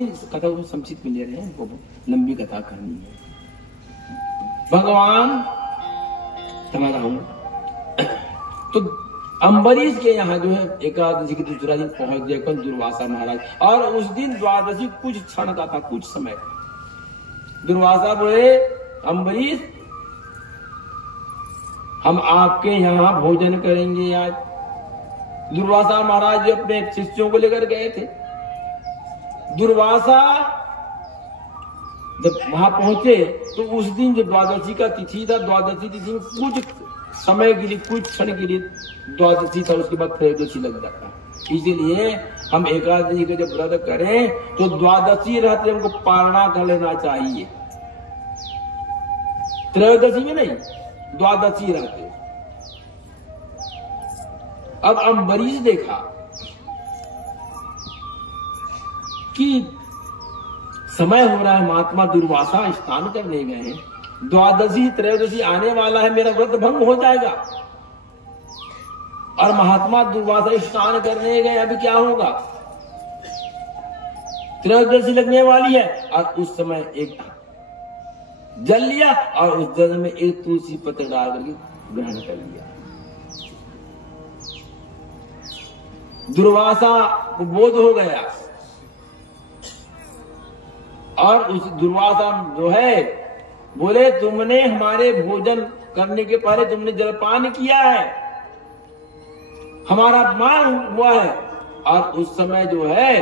कथा को संक्षिप्त में ले रहे हैं, लंबी कथा करनी है। भगवान समझ रहा हूं तो अम्बरीश के यहाँ जो है एकादशी के दूसरा दिन पहुंच गए कल दुर्वासा महाराज, और उस दिन द्वादशी कुछ क्षण का था, कुछ समय। दुर्वासा बोले अम्बरीश हम आपके यहाँ भोजन करेंगे आज। दुर्वासा महाराज अपने शिष्यों को लेकर गए थे। दुर्वासा जब वहां पहुंचे तो उस दिन जो द्वादशी का तिथि था, द्वादशी तिथि में कुछ समय के लिए, कुछ क्षण के लिए द्वादशी था, उसके बाद त्रयोदशी लग जाता। इसीलिए हम एकादशी का जब व्रत करें तो द्वादशी रहते हमको पारणा कर लेना चाहिए, त्रयोदशी में नहीं, द्वादशी रहते। अब अम्बरीश देखा कि समय हो रहा है, महात्मा दुर्वासा स्नान करने गए हैं, द्वादशी त्रयोदशी आने वाला है, मेरा व्रत भंग हो जाएगा। और महात्मा दुर्वासा स्नान करने गए, अभी क्या होगा, त्रयोदशी लगने वाली है। और उस समय एक जल लिया और उस जल में एक तुलसी पत्र डाल करके ग्रहण कर लिया। दुर्वासा को बोध हो गया और उस दुर्वासा जो है बोले तुमने हमारे भोजन करने के पहले तुमने जलपान किया है, हमारा अपमान हुआ है। और उस समय जो है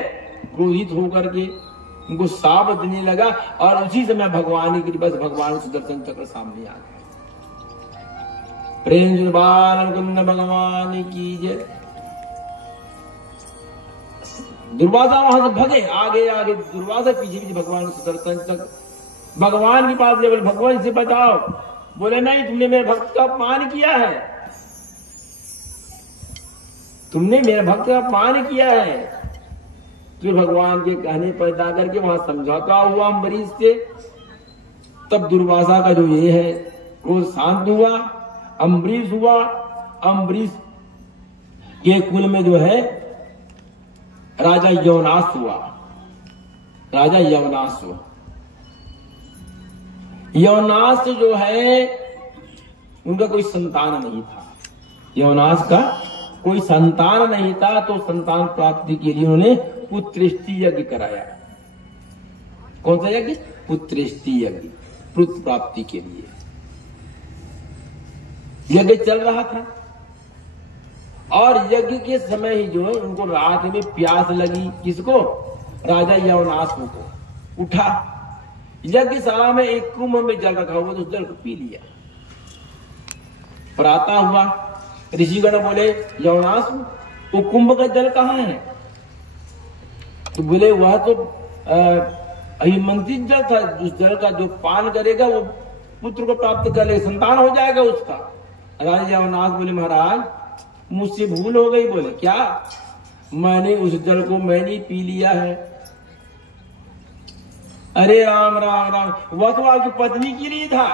क्रोधित होकर के उनको शाप देने लगा और उसी समय भगवान की बस भगवान सुदर्शन चक्र सामने आ गए। प्रेम बाल भगवान की जय। दुर्वासा वहां से भगे, आगे आगे दुर्वासा पीछे पीछे भगवान सुदर्शन चक्र भगवान के पास गए, बोले भगवान से बताओ। बोले नहीं, तुमने मेरे भक्त का अपमान किया है, तुमने मेरे भक्त का अपमान किया है। फिर भगवान के कहने पर जाकर के वहां समझौता हुआ अम्बरीश से। तब दुर्वासा का जो ये है वो शांत हुआ, अम्बरीश हुआ। अम्बरीश के कुल में जो है राजा यवनाश हुआ, राजा यवनाश हुआ। यवनाश जो है उनका कोई संतान नहीं था, यवनाश का कोई संतान नहीं था, तो संतान प्राप्ति के लिए उन्होंने पुत्रेष्टि यज्ञ कराया। कौन सा यज्ञ? पुत्रेष्टि यज्ञ, पुत्र प्राप्ति के लिए यज्ञ चल रहा था। और यज्ञ के समय ही जो है उनको रात में प्यास लगी, किसको? राजा यवनाश को। उठा, यज्ञशाला में एक कुंभ में जल रखा हुआ, तो उस जल को पी लिया। प्रातः हुआ, ऋषिगण बोले यवनाश वो कुंभ का जल कहाँ है? तो बोले वह तो अहिमंत्रित जल था, उस जल का जो पान करेगा वो पुत्र को प्राप्त कर लेगा, संतान हो जाएगा उसका। राजा यवनाश बोले महाराज मुझसे भूल हो गई। बोले क्या? मैंने उस जल को मैंने पी लिया है। अरे राम राम राम, वह तो आपकी पत्नी के लिए था।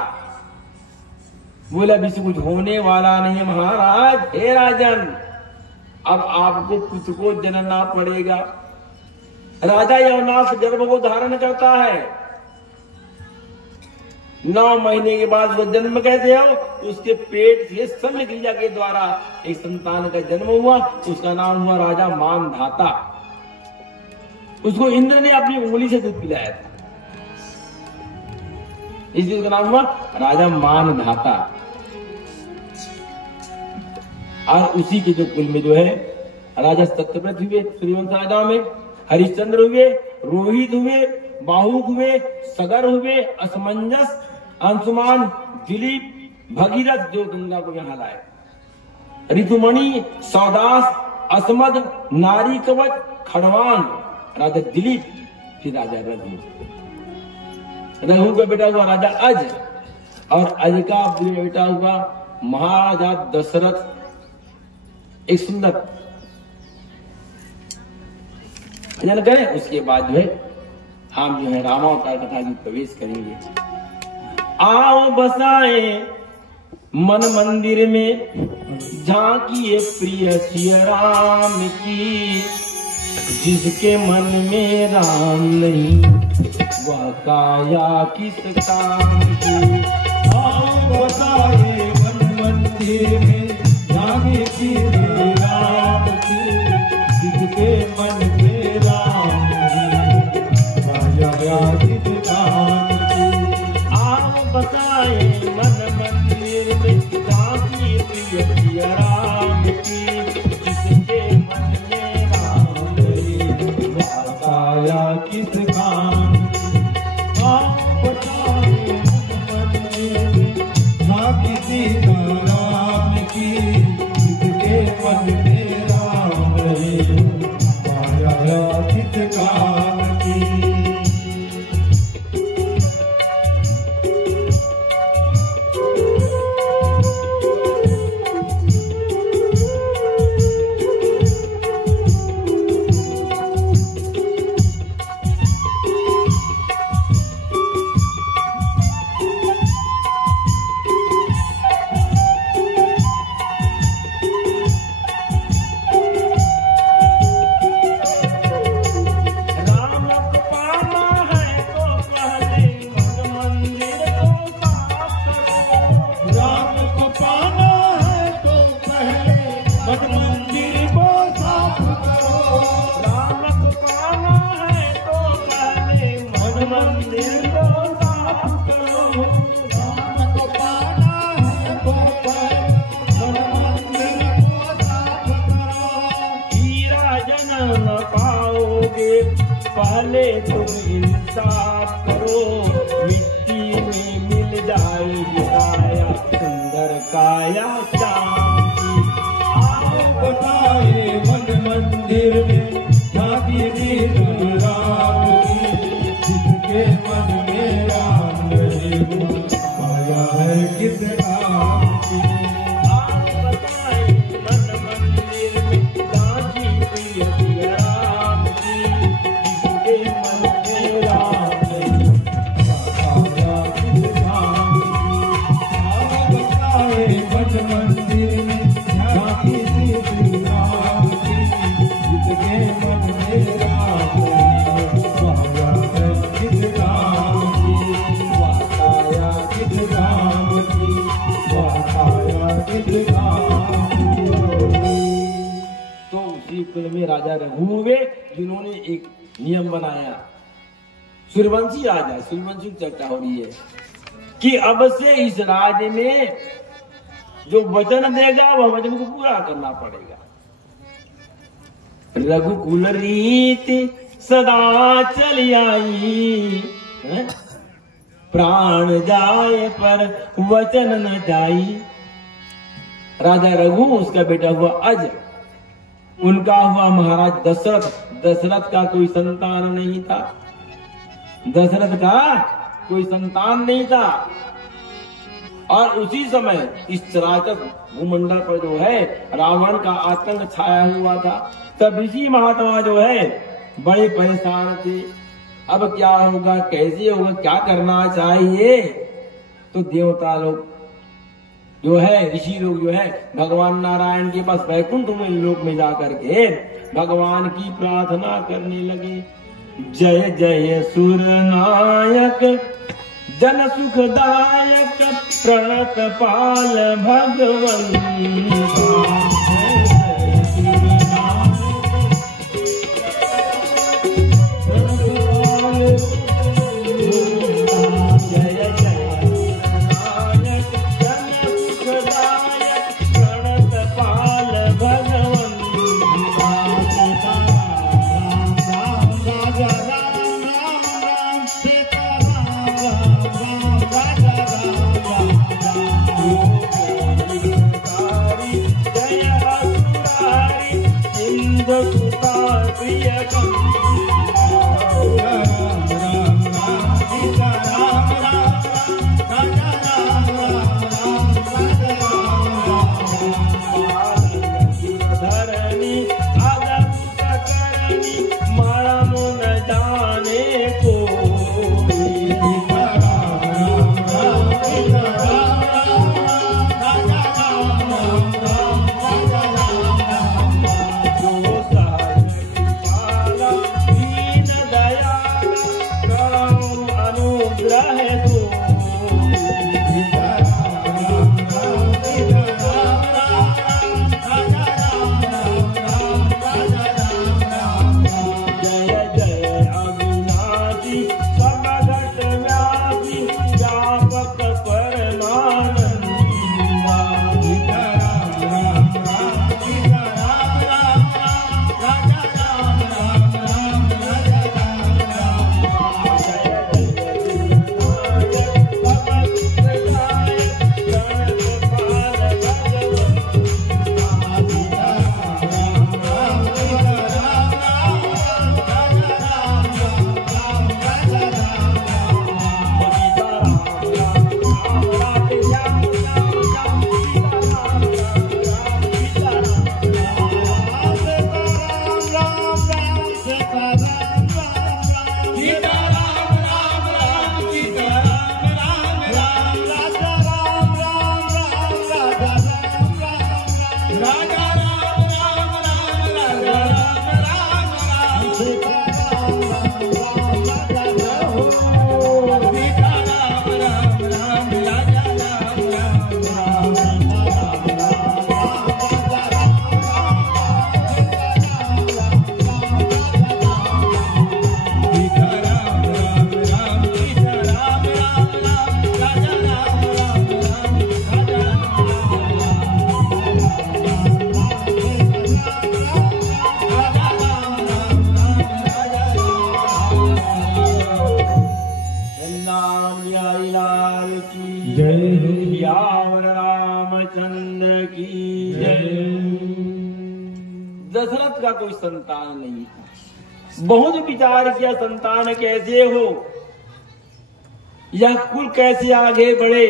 बोले अभी से कुछ होने वाला नहीं है महाराज। हे राजन, अब आपको पुत्र को जनना पड़ेगा। राजा यवनाश गर्भ को धारण करता है, 9 महीने के बाद वो जन्म कहते हो, उसके पेट से शल्य क्रिया के द्वारा एक संतान का जन्म हुआ, उसका नाम हुआ राजा मानधाता। उसको इंद्र ने अपनी उंगली से दूध पिलाया था, इसलिए उसका नाम हुआ राजा मानधाता। और उसी के जो कुल में जो है राजा सत्यव्रत हुए, सूर्यवंश राजा में हरिश्चंद्र हुए, रोहित हुए, बाहुक हुए, सगर हुए, असमंजस, अंशुमान, दिलीप, भगीरथ जो गंगा को यहाँ लाए, ऋतुमणि, सौदास, असमद, नारी कवच, खड़वान, राजा दिलीप। फिर राजा रघु, रघु का बेटा हुआ राजा अज, और अज का बेटा हुआ महाराजा दशरथ। एक सुंदर भजन करें, उसके बाद जो है हम जो है रामावतार कथा की प्रवेश करेंगे। आओ बसाए मन मंदिर में, झांकिए प्रिय सिया राम की। जिसके मन में राम नहीं वह काया किस काम की। आओ बताए मन मंदिर में जाने की राम की। जिसके मन में राम नहीं काया किस काम की। आओ बताए मन मंदिर में जाने की राम की। जिसके मन में राम नहीं वह काया किस काम की। आओ बताए मन मंदिर में जाने की राम की। जिसके मन में राम नहीं काया किस काम की। पहले तुम इंसाफ करो, मिट्टी में मिल जाएगी काया, सुंदर काया चांद की। आओ बताए मन मंदिर में जाती थी राम की। जिसके मन में राम नहीं काया है किस काम की। आओ बताए मन मंदिर में जाती थी राम की। जिसके मन में राम नहीं काया किस काम की। आओ बताए मन मंदिर में जाती थी राम की। जिसके मन में राम नहीं काया है किस काम की। काया किस काम की। काया किस काम की। तो उसी कुल में राजा रघु हुए जिन्होंने एक नियम बनाया। सूर्यवंशी राजा, सूर्यवंशी की चर्चा हो रही है कि अब से इस राज्य में जो वचन देगा वह वचन को पूरा करना पड़ेगा। रघुकुल रीति सदा चली आई, प्राण जाए पर वचन न जाई। राजा रघु, उसका बेटा हुआ अज, उनका हुआ महाराज दशरथ। दशरथ का कोई संतान नहीं था, दशरथ का कोई संतान नहीं था। और उसी समय इस चराचर भूमंडल पर जो है रावण का आतंक छाया हुआ था। तब ऋषि महात्मा जो है बड़े परेशान थे। अब क्या होगा, कैसे होगा, क्या करना चाहिए। तो देवता लोग जो है, ऋषि लोग जो है भगवान नारायण के पास वैकुंठ में लोक में जाकर के भगवान की प्रार्थना करने लगे। जय जय सुर नायक जन सुखदायक प्रणत पाल भगवंता। जय बिहारी लाल की जय हो। सियावर रामचंद्र की जय। दशरथ का कोई संतान नहीं था। बहुत विचार किया संतान कैसे हो, यह कुल कैसे आगे बढ़े।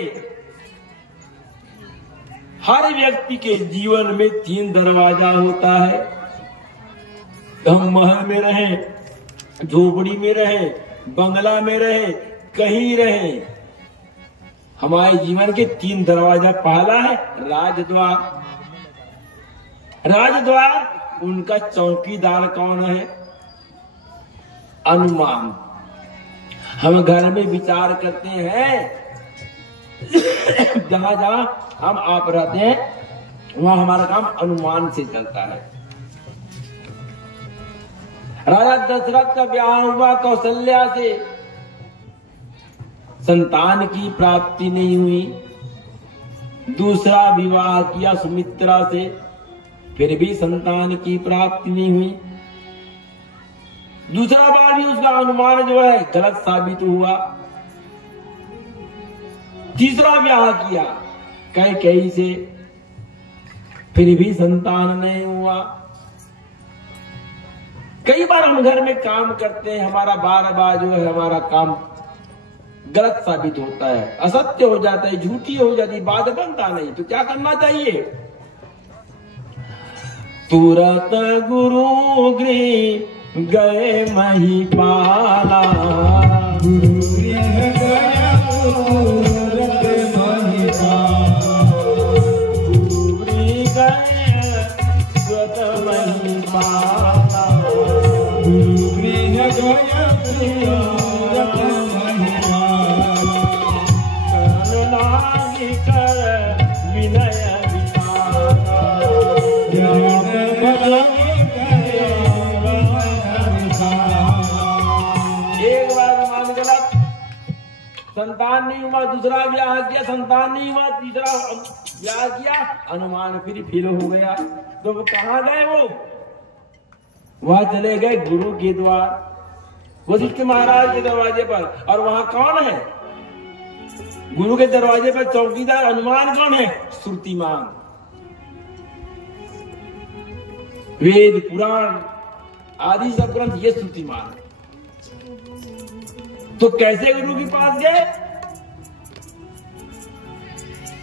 हर व्यक्ति के जीवन में 3 दरवाजा होता है। हम महल में रहे, झोपड़ी में रहे, बंगला में रहे, कहीं रहे, हमारे जीवन के 3 दरवाजा। पहला है राजद्वार। राजद्वार, उनका चौकीदार कौन है? अनुमान। हम घर में विचार करते हैं, जहां जहां हम आप रहते हैं वहां हमारा काम अनुमान से चलता है। राजा दशरथ का ब्याह हुआ कौशल्या से, संतान की प्राप्ति नहीं हुई। दूसरा विवाह किया सुमित्रा से, फिर भी संतान की प्राप्ति नहीं हुई। दूसरा बार भी उसका अनुमान जो है गलत साबित हुआ। तीसरा ब्याह किया कैकेयी से, फिर भी संतान नहीं हुआ। कई बार हम घर में काम करते हैं, हमारा बार बार जो है हमारा काम गलत साबित होता है, असत्य हो जाता है, झूठी हो जाती, बात बनता नहीं। तो क्या करना चाहिए? तुरत गुरु गृह गए महिपाला, गुरु गृह गया तुरत महिपाला, गुरु गृह गए तुरत महिपाला, गुरु गृह गया तुरत महिपाला, करण लागी कर विनय विचारा, ज्ञान बलागी करे एक बार मान गलत, संतान नहीं हुआ, दूसरा ब्याह किया, संतान नहीं हुआ, तीसरा ब्याह किया, अनुमान फिर फेल हो गया। तो वो कहाँ गए? वो वहां चले गए गुरु के द्वार, वशिष्ठ महाराज के दरवाजे पर। और वहां कौन है? गुरु के दरवाजे पर चौकीदार अनुमान कौन है? श्रुतिमान। वेद पुराण आदि सब ग्रंथ ये श्रुतिमान है। तो कैसे गुरु के पास गए?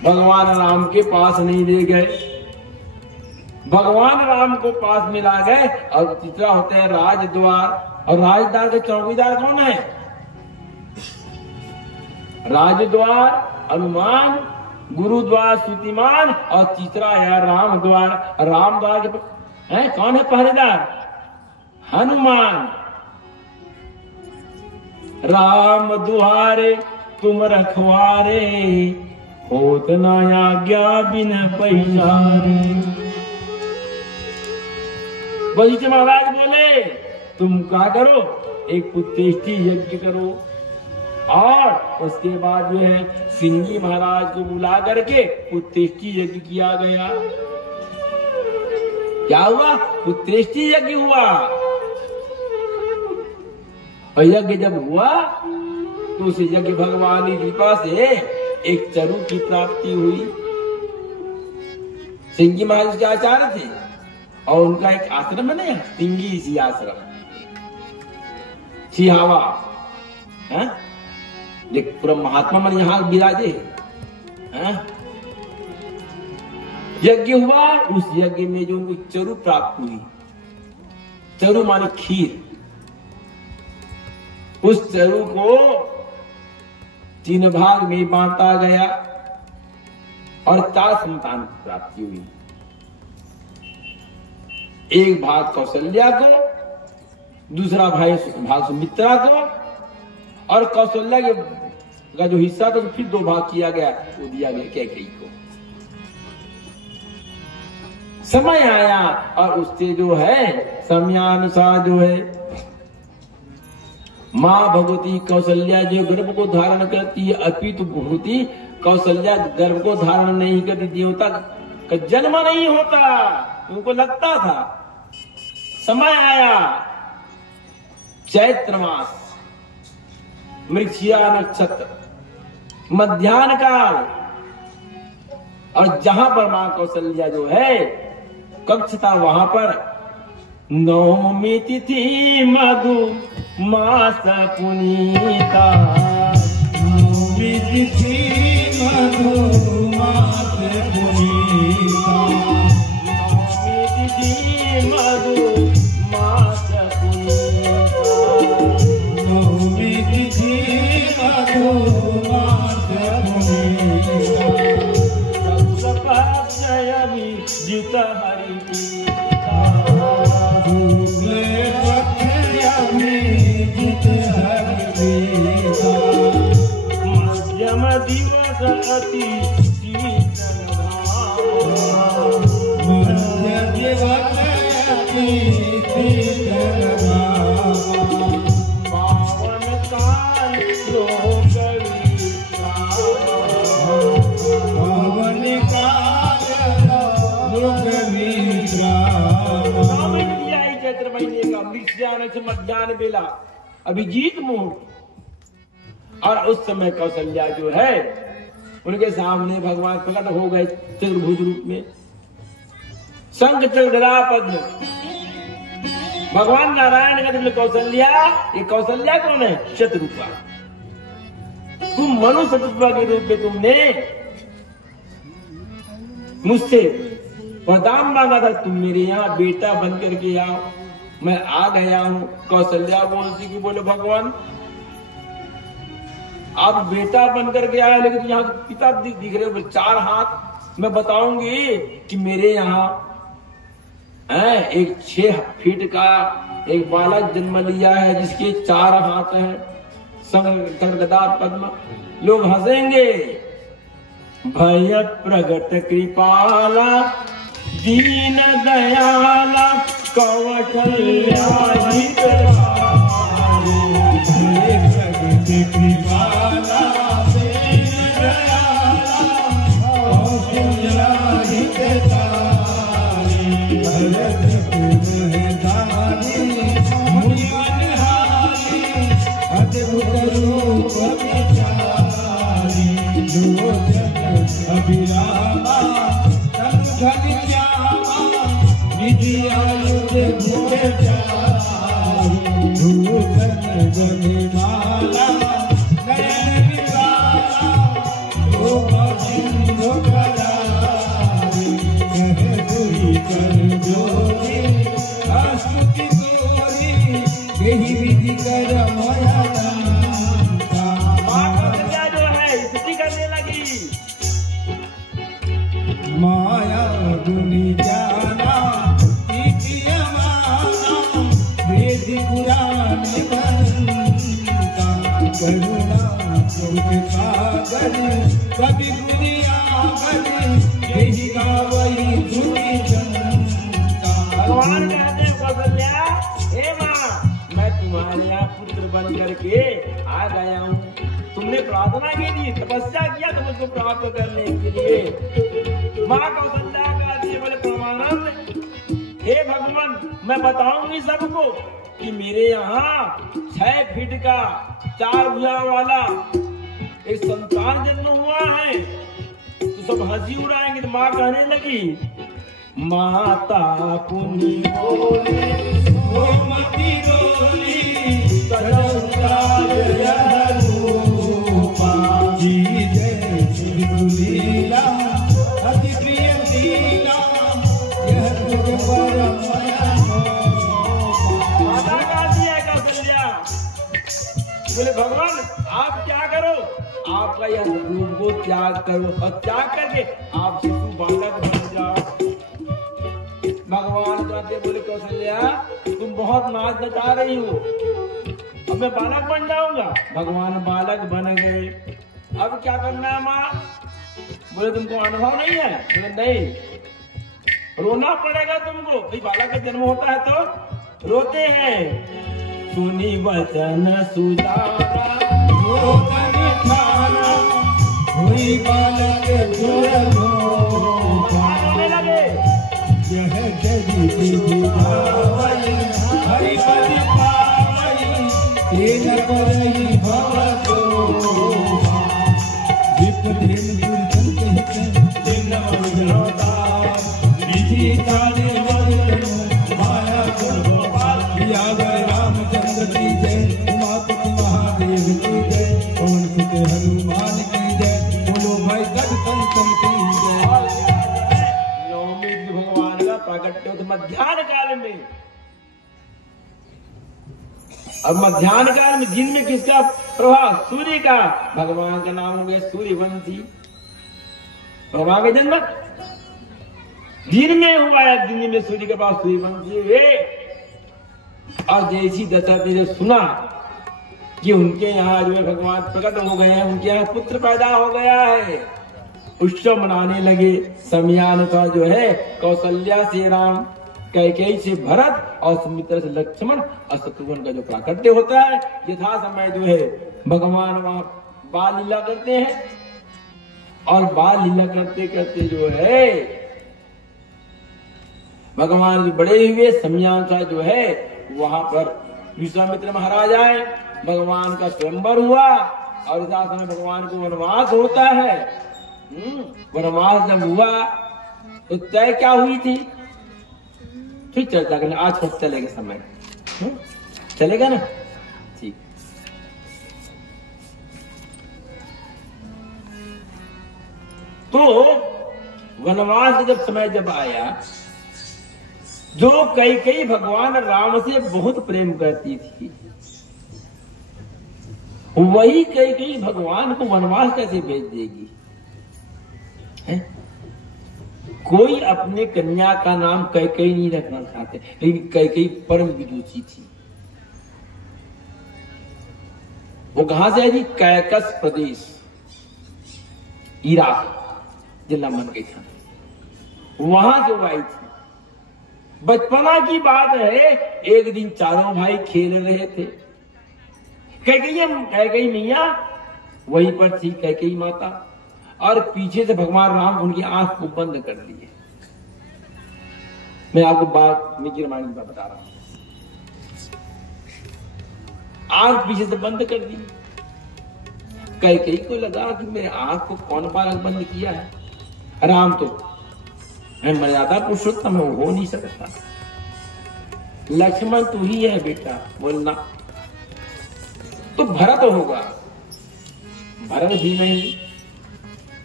भगवान राम के पास नहीं ले गए, भगवान राम को पास मिला गए। और तीसरा होते हैं राजद्वार। और राजद्वार के चौकीदार कौन है? राजद्वार अनुमान, गुरुद्वार श्रुतिमान, और तीसरा है रामद्वार। रामद्वार के कौन है पहरेदार? हनुमान। राम दुहारे तुम रखवारे, होत न आज्ञा बिन पैसारे। वशिष्ठ महाराज बोले तुम क्या करो, एक पुत्रेष्टि यज्ञ करो। और उसके बाद जो है सिंह महाराज को बुला करके पुत्रेष्टि यज्ञ किया गया। क्या हुआ? पुत्रेष्टि यज्ञ हुआ। और यज्ञ जब हुआ तो उस यज्ञ भगवान की कृपा से एक चरु की प्राप्ति हुई। सिंह महाराज के आचार्य थे और उनका एक आश्रम बने, सिंगी सी आश्रम, सिहावा है। देख पूरा महात्मा मन यहाँ विराजे है। यज्ञ हुआ, उस यज्ञ में जो उनको चरु प्राप्त हुई, चरु माने खीर, उस चरु को 3 भाग में बांटा गया और 4 संतान की प्राप्ति हुई। एक भाग कौशल्या को, दूसरा भाग सुमित्रा को, और कौशल्या का जो हिस्सा था तो फिर 2 भाग किया गया, वो दिया गया कैकेयी को। समय आया और उससे जो है समयानुसार जो है माँ भगवती कौशल्या जो गर्भ को धारण करती है, अपितु भगवती कौशल्या गर्भ को धारण नहीं करती, देवता का जन्म नहीं होता, उनको लगता था। समय आया चैत्र मास, मृगशिरा नक्षत्र, मध्याह्न काल, और जहां पर मां कौशल्या जो है कक्ष था वहां पर नवमी तिथि मधु मास पुनीता, नवमी तिथि मधु मास पुनीता, नवमी तिथि मधु मास पुनीता, नवमी तिथि मधु मास पुनीता, जित हरि मध्यम दिवस अति पावन काल लोक चैत्र महीने का मृगशिरा से मध्याह्न बेला अभिजीत मुहूर्त, और उस समय कौशल्या जो है उनके सामने भगवान प्रकट हो गए चतुर्भुज रूप में, शंख चक्र गदा पद्म। भगवान नारायण ने बोले कौशल्या, ये कौशल्या कौन है? शतरूपा। तुम मनु शतरूपा के रूप में तुमने मुझसे वरदान मांगा था, तुम मेरे यहाँ बेटा बन करके आओ, मैं आ गया हूं। कौशल्या बोलती कि बोले भगवान आप बेटा बन करके आए, लेकिन यहाँ पिता दिख रहे हो 4 हाथ। मैं बताऊंगी कि मेरे यहाँ एक 6 फीट का एक बालक जन्म लिया है जिसके 4 हाथ हैं, शंख गदा पद्म। लोग हंसेंगे। भय प्रगट कृपाला दीन दयाला कौशल्या कृपाला दीन दयाला कौशल्या हितकारी, भरत कुलधारी मुनि मनहारी, अद्भुत रूप विचारी, लोचन अभिरामा तनु धन श्यामा, निधि आयुध भुज चारी, धूतन गणमाला नयन निवाला, शोभा सिंधु करारी, कह दुई कर जोरी स्तुति तोरी, यही विधि कर माया जो है स्तुति करने लगी। माया गुनी जाना वेद पुराण बनता, करुणा सागर कवि गुनियागर, यही गावई धुनी जनता। भगवान कहते हैं कौशल्या, हे माँ मैं तुम्हारे यहाँ पुत्र बन करके आ गया हूँ। तुमने प्रार्थना की थी, तपस्या किया था मुझको प्राप्त करने के लिए। माँ कौशल्या कहती है बोले परमानंद, हे भगवान मैं बताऊंगी सबको कि मेरे यहाँ 6 फीट का 4 भुजा वाला एक संतान जन्म हुआ है। तो सब हंसी उड़ाएंगे। तो माँ कहने लगी माता पुनि बोले ओ मति डोली सजौतार रूपा, जी जय श्री लीला अति प्रिय लीला, यह तुझ पर माया माता कहती है कौशल्या, बोले भगवान आप क्या करो, आपका यह रूप को त्याग करो और त्याग करके आप शिशु बालक बन जाओ। भगवान कहते बोले कौशल्या तुम बहुत नाच नचा रही हो, अब मैं बालक बन जाऊंगा। भगवान बालक बन गए। अब क्या करना है माँ? बोले तुमको अनुभव नहीं है? बोले नहीं, रोना पड़ेगा तुमको। भाई बालक का जन्म होता है तो रोते हैं। सुनी वचन सुदारा रोदन ठाना, हुई बालक रोने लगे। यह जगी बुझावई, हरि पद पावई, तेन करई भव और मध्याह्न काल में दिन में किसका प्रभाव? सूर्य का। भगवान का नाम हो गया सूर्यवंशी। भगवान का जन्म दिन में हुआ है, दिन में सूर्य के पास सूर्यवंशी हुए। और जैसी दशरथ ने सुना कि उनके यहाँ जो है भगवान प्रकट हो गए हैं, उनके यहाँ पुत्र पैदा हो गया है, उत्सव मनाने लगे। समयानुसार जो है कौशल्या से राम, कैकेयी से भरत और सुमित्रा से लक्ष्मण और शत्रुघ्न का जो प्राकट्य होता है, यथा समय जो है भगवान वहां बाल लीला करते हैं। और बाल लीला करते करते जो है भगवान जो बड़े हुए, समयानुसार जो है वहां पर विश्वामित्र महाराज आए, भगवान का स्वयंवर हुआ। और इस समय भगवान को वनवास होता है। वनवास जब हुआ तो तय क्या हुई थी, फिर चर्चा करना। आज खुद चलेगा समय, चलेगा ना? ठीक। तो वनवास का जब समय जब आया, जो कैकेयी भगवान राम से बहुत प्रेम करती थी, वही कैकेयी भगवान को वनवास कैसे भेज देगी? है? कोई अपने कन्या का नाम कैकेयी नहीं रखना चाहते, लेकिन कैकेयी परम विदुषी थी। वो कहां से आई थी? कैकस प्रदेश, इराक जिला मन गई था, वहां से वो आई थी। बचपना की बात है, एक दिन चारों भाई खेल रहे थे। कैकेयी मैया वहीं पर थी, कैकेयी माता, और पीछे से भगवान राम उनकी आंख को बंद कर दिए। मैं आपको बात निजी रामायण की बता रहा हूं। आंख पीछे से बंद कर दी। कैकेयी को लगा कि मेरे आंख को कौन बालक बंद किया है? राम तो मैं मर्यादा पुरुषोत्तम हो नहीं सकता। लक्ष्मण तू ही है बेटा, बोलना। तो भरत होगा, भरत भी नहीं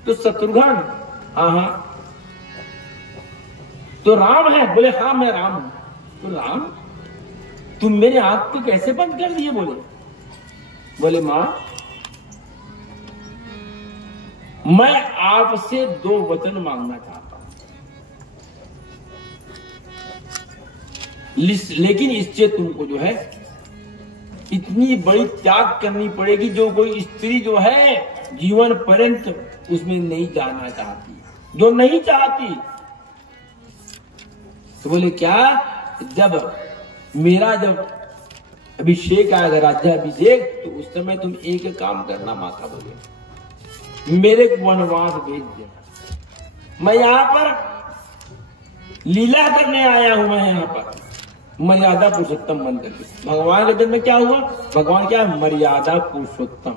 तो शत्रुघ्न, हाँ। तो राम है, बोले हाँ मैं राम हूं। तो राम तुम मेरे आंख को कैसे बंद कर दिए? बोले मां मैं आपसे 2 वचन मांगना चाहता हूं, लेकिन इससे तुमको जो है इतनी बड़ी त्याग करनी पड़ेगी जो कोई स्त्री जो है जीवन पर्यंत उसमें नहीं जाना चाहती, जो नहीं चाहती। तो बोले क्या? जब मेरा जब अभिषेक आएगा, राज्याभिषेक, तो उस समय तुम एक काम करना माता, बोले मेरे को वनवास भेज देना। मैं यहां पर लीला करने आया हूं, मैं यहां पर मर्यादा पुरुषोत्तम बन करके। भगवान के जन्म में क्या हुआ? भगवान क्या? मर्यादा पुरुषोत्तम,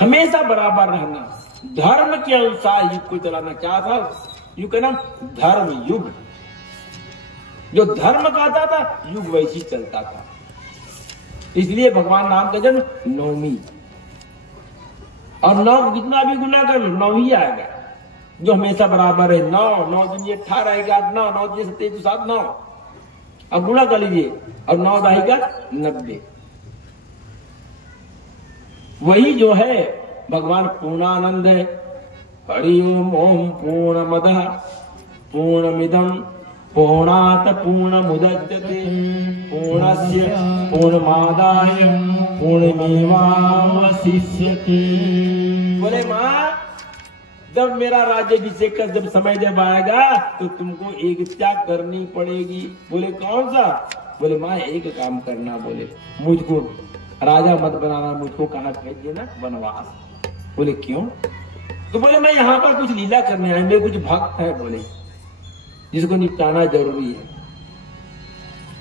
हमेशा बराबर रहना, धर्म के अनुसार युग को चलाना। क्या था युग का नाम? धर्म युग। जो धर्म कहता था युग वैसी चलता था। इसलिए भगवान राम का जन्म 9वीं, और 9 जितना भी गुना कर लो 9 ही आएगा, जो हमेशा बराबर है। 9 दिन 18 आएगा, 9 दिन 27 7 9, अब गुणा कर लीजिए, और 9 आएगा 90। वही जो है भगवान पूर्णानंद है। हरि ओम पूर्णमदः पूर्णमिदं पूर्णात् पूर्णमुदच्यते पूर्णस्य पूर्णमादाय पूर्णमेवावशिष्यते। बोले मां जब मेरा राज्याभिषेक का जब समय जब आएगा तो तुमको एक त्याग करनी पड़ेगी। बोले कौन सा? बोले मां एक काम करना, बोले मुझको राजा मत बनाना, मुझको कहां भेज देना? वनवास। बोले क्यों? तो बोले मैं यहाँ पर कुछ लीला करने आए, मेरे कुछ भक्त है, बोले जिसको निपटाना जरूरी है।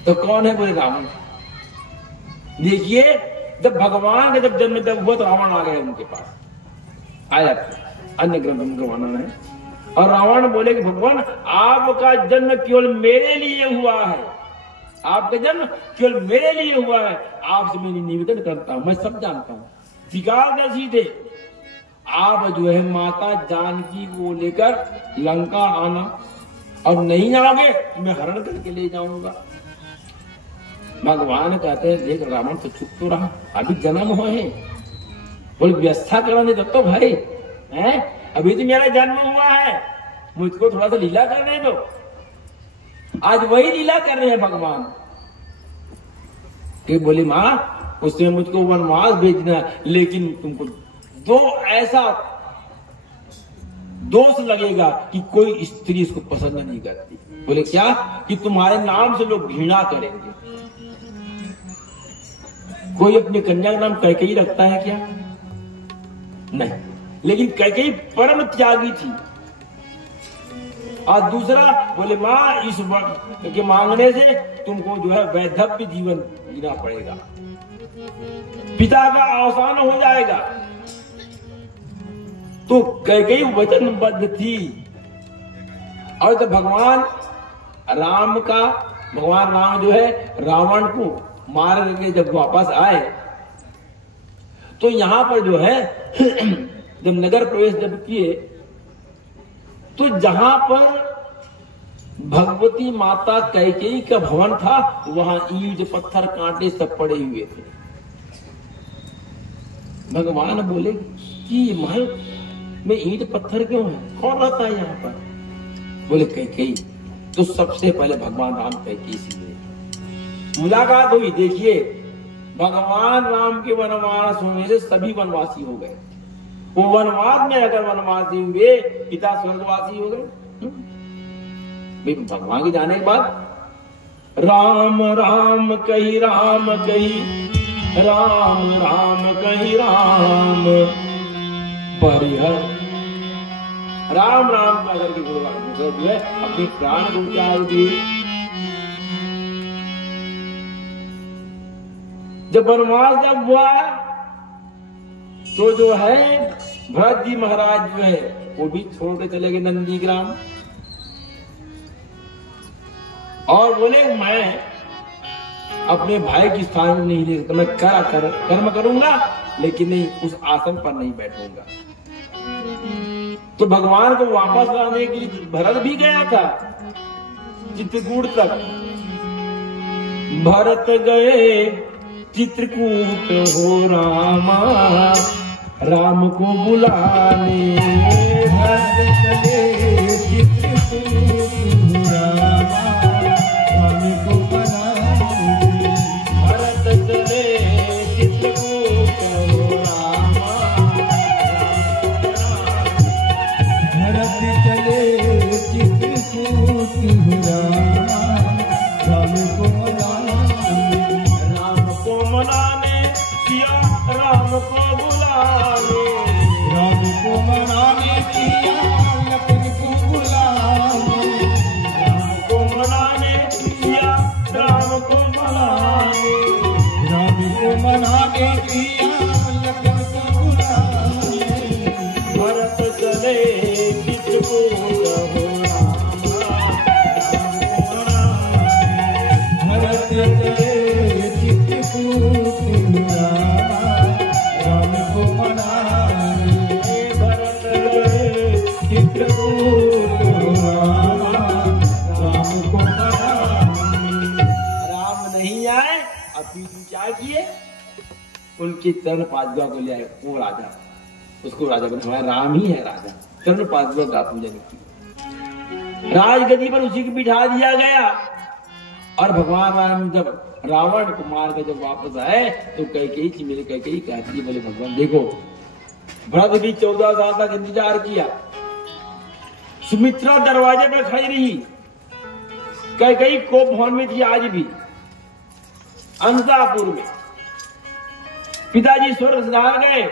तो कौन है? बोले रावण। देखिए जब भगवान का जब जन्म जब हुआ तो रावण आ गए उनके पास, आया अन्य ग्रंथ का वर्णन है। और रावण बोले कि भगवान आपका जन्म केवल मेरे लिए हुआ है, आपका जन्म केवल मेरे लिए हुआ है, आपसे मैं निवेदन करता हूं, मैं सब जानता हूं, विकारदर्शी थे आप, जो है माता जानकी को लेकर लंका आना, और नहीं आओगे मैं हरण करके ले जाऊंगा। भगवान कहते हैं देख रावण तो चुप तो रहा, अभी जन्म हुआ है, बोल व्यवस्था कराने तब तो भाई है, अभी तो मेरा जन्म हुआ है, मुझको थोड़ा सा लीला करने दो। आज वही लीला कर रहे हैं भगवान कि बोली माँ उसने मुझको वनवास भेजना, लेकिन तुमको दो ऐसा दोष लगेगा कि कोई स्त्री इसको पसंद नहीं करती। बोले क्या? कि तुम्हारे नाम से लोग घृणा करेंगे। कोई अपनी कन्या का नाम कैकेयी रखता है क्या? नहीं, लेकिन कैकेयी परम त्यागी थी। और दूसरा बोले माँ इस वक्त के मांगने से तुमको जो है वैधव्य जीवन जीना पड़ेगा, पिता का अवसान हो जाएगा। तो कैकेयी वचनबद्ध थी। और तो भगवान राम जो है रावण को मार के जब वापस आए तो यहां पर जो है जब नगर प्रवेश जब किए तो जहां पर भगवती माता कैकेयी का भवन था वहां ईंट पत्थर कांटे सब पड़े हुए थे। भगवान बोले कि महल में ईंट पत्थर क्यों है, कौन रहता है यहाँ पर? बोले कैकेयी। तो सबसे पहले भगवान राम कैकेयी से मुलाकात हुई। देखिए भगवान राम के वनवास होने से सभी वनवासी हो गए। वो वनवास में अगर वनवासी हुए पिता स्वर्गवासी हो गए। भगवान के जाने के बाद राम राम कही राम कही राम राम कही राम परिहर। राम राम का करके जो है अपनी प्राण को त्याग दिए। जब वनवास जब हुआ तो जो है भरत जी महाराज जो है वो भी छोड़ के चले गए नंदीग्राम और बोले मैं अपने भाई की स्थान में नहीं ले सकता, मैं कर्म करूंगा लेकिन नहीं उस आसन पर नहीं बैठूंगा। तो भगवान को वापस लाने के लिए भरत भी गया था चित्रकूट तक। भरत गए चित्रकूट हो रामा राम को बुलाने। भरत चले चित्रकूट हो रामा राम को बुलाने। भरत चले चित्रकूट हो रामा भरत चले चित्रकूट हो रामा राम को बुलाने। राम को मनाने किया राम को बुलाने। राम को मनाने किया लखन को बुलाने। राम को मनाने किया राम को बुलाने। राम को मनाने किया लखन को बुलाने। भरत चले चित्रकूट हो भरत चले चित्रकूट हो राम को मनाने। भरत चले चित्रकूट हो राम को मनाने। राम नहीं आए अब पीछे क्या किए उनके चरण पादुका को ले आए। वो राजा उसको राजा बना, हमारा राम ही है राजा। चरण पादुका का पूजन की राजगद्दी पर उसी को बिठा दिया गया। और भगवान राम जब रावण को मार कर जब वापस आए तो कैकेयी थी मेरे कैकेयी कहती है बोले भगवान देखो भरत भी 14 साल तक इंतजार किया, सुमित्रा दरवाजे पर खड़ी रही, कैकेयी कोप भवन में थी आज भी अंतापुर में, पिताजी स्वर्ग सिधार गए।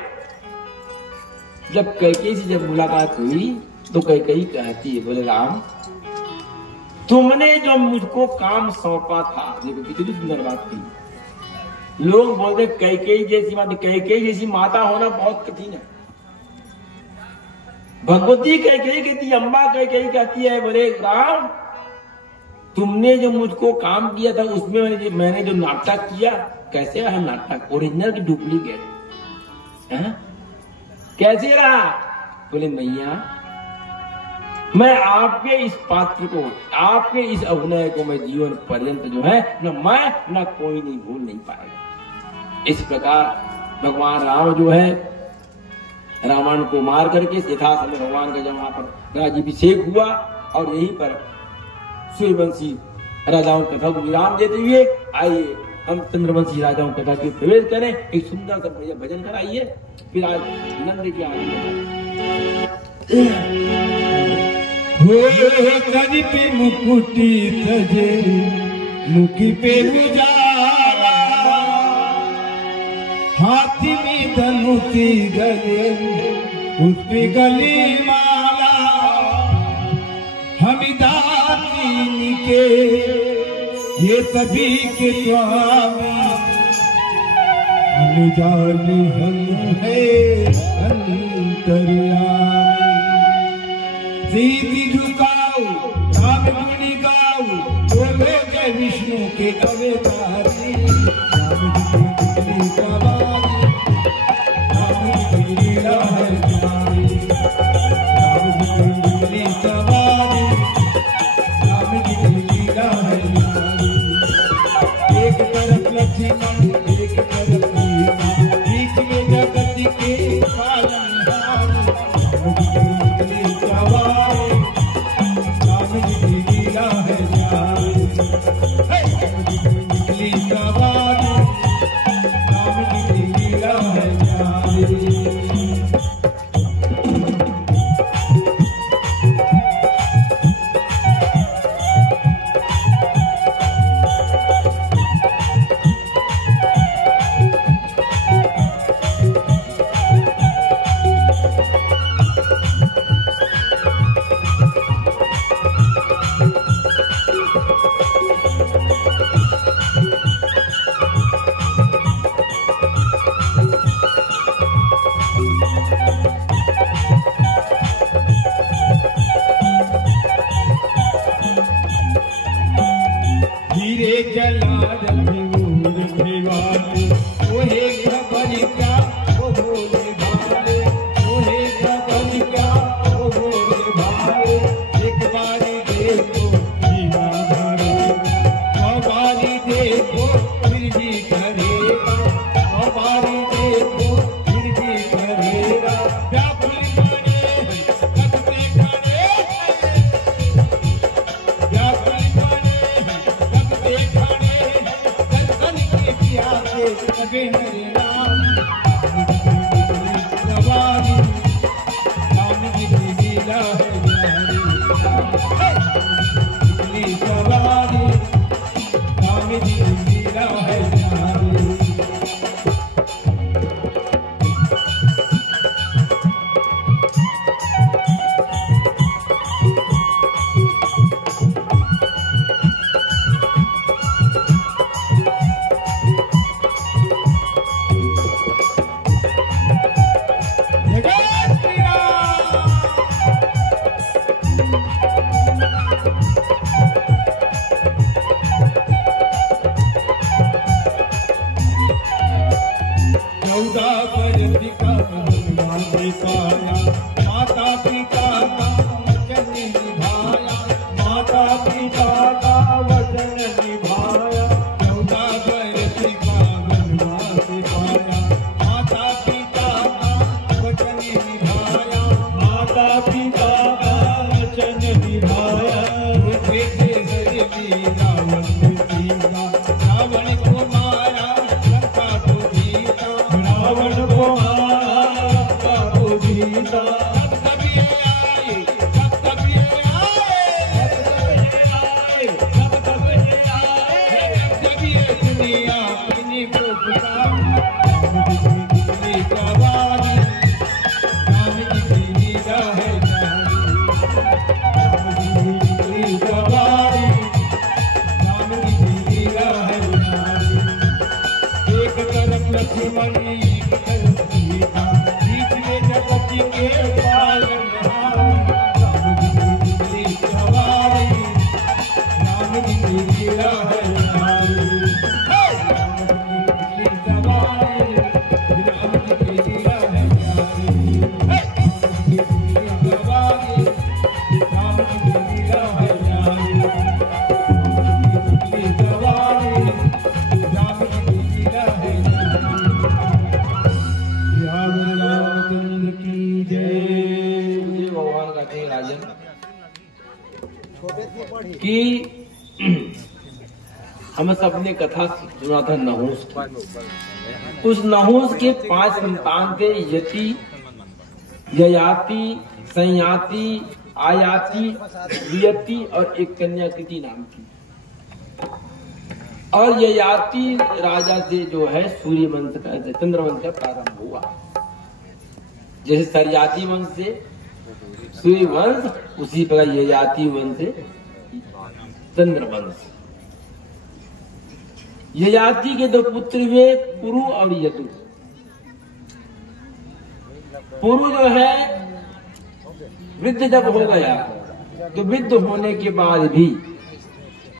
जब कैकेयी से जब मुलाकात हुई तो कैकेयी कहती है बोले राम तुमने जो मुझको काम सौंपा था, देखो कितनी सुंदर बात थी। लोग बोलते कैकेयी जैसी माता, कैकेयी जैसी माता होना बहुत कठिन है। भगवती कैकेयी कहती, अम्बा कैकेयी कहती है बोले राम तुमने जो मुझको काम किया था उसमें मैंने जो नाटक किया कैसे रहा नाटक, ओरिजिनल की डुप्लीकेट कैसे रहा? बोले मैया मैं आपके इस पात्र को, आपके इस अभिनय को मैं जीवन पर्यंत जो है न मैं न कोई नहीं भूल नहीं पाएगा। इस प्रकार भगवान राम जो है रावण को मार करके यथासमय भगवान का जब वहां पर राज्याभिषेक हुआ और यहीं पर सूर्यवंशी राजाओं कथा को विराम देते हुए आइए हम चंद्रवंशी राजाओं कथा के प्रवेश करें। एक सुंदर सा बढ़िया भजन कराइए, फिर आज नंद की आगे करी पे मुकुटी सजे मुखी पे उजाला, हाथी में धनुषी गले उस पे गली माला, हम दानी के ये सभी के स्वामी, अनुजानी हम है अंतर्यामी। सीधी झुकाओ राम गुणी गाओ, बोलो जय विष्णु के अवतारी, राम जी की सवारी, राम जी की लीला है प्यारी, राम जी की सवारी, राम जी की लीला है प्यारी। एक तरफ लक्ष्मण एक तरफ सीता, बीच में जगत के पालनहार, राम जी की सवारी, राम जी की लीला है प्यारी, राम जी की सवारी, राम जी की लीला है प्यारी। धीरे चला रहे मोर भेवाले, ओहे खबर क्या ओ भोले भाले, ओहे खबर क्या ओ भोले भाले। एक बारी देखो जीना भरेगा, सौ बारी देखो फिर भी करेगा, सौ बारी देखो फिर भी करेगा। व्याकुल बने कब से खड़े, व्याकुल बने लगे मेरे राम, सवारी राम जी की लीला है प्यारी, सवारी राम जी की लीला है प्यारी। माता पिता का वचन निभाया, माता पिता का वचन निभाया, 14 वर्ष का वनवास पाया। माता पिता का वचन निभाया, माता पिता का वचन निभाया। बेटे हरि रावण सीता, रावण को मारा लंका को जीता, रावण को मारा लंका को जीता। कभी आए कि हम सबने कथा सुना था नहुस की। उस नहुस के 5 संतान थे, यति, ययाति, संयाति, आयाति, वियति और एक कन्या कृति नाम की। और ययाति राजा से जो है सूर्य वंश का, चंद्रवंश का प्रारंभ हुआ। जैसे सरयाति वंश से सूर्य वंश, उसी प्रकार ययाति वंश से चंद्रवंश। ययाति के 2 पुत्र हुए, पुरु और यदु। पुरु जो है वृद्ध जब हो गया, तो वृद्ध होने के बाद भी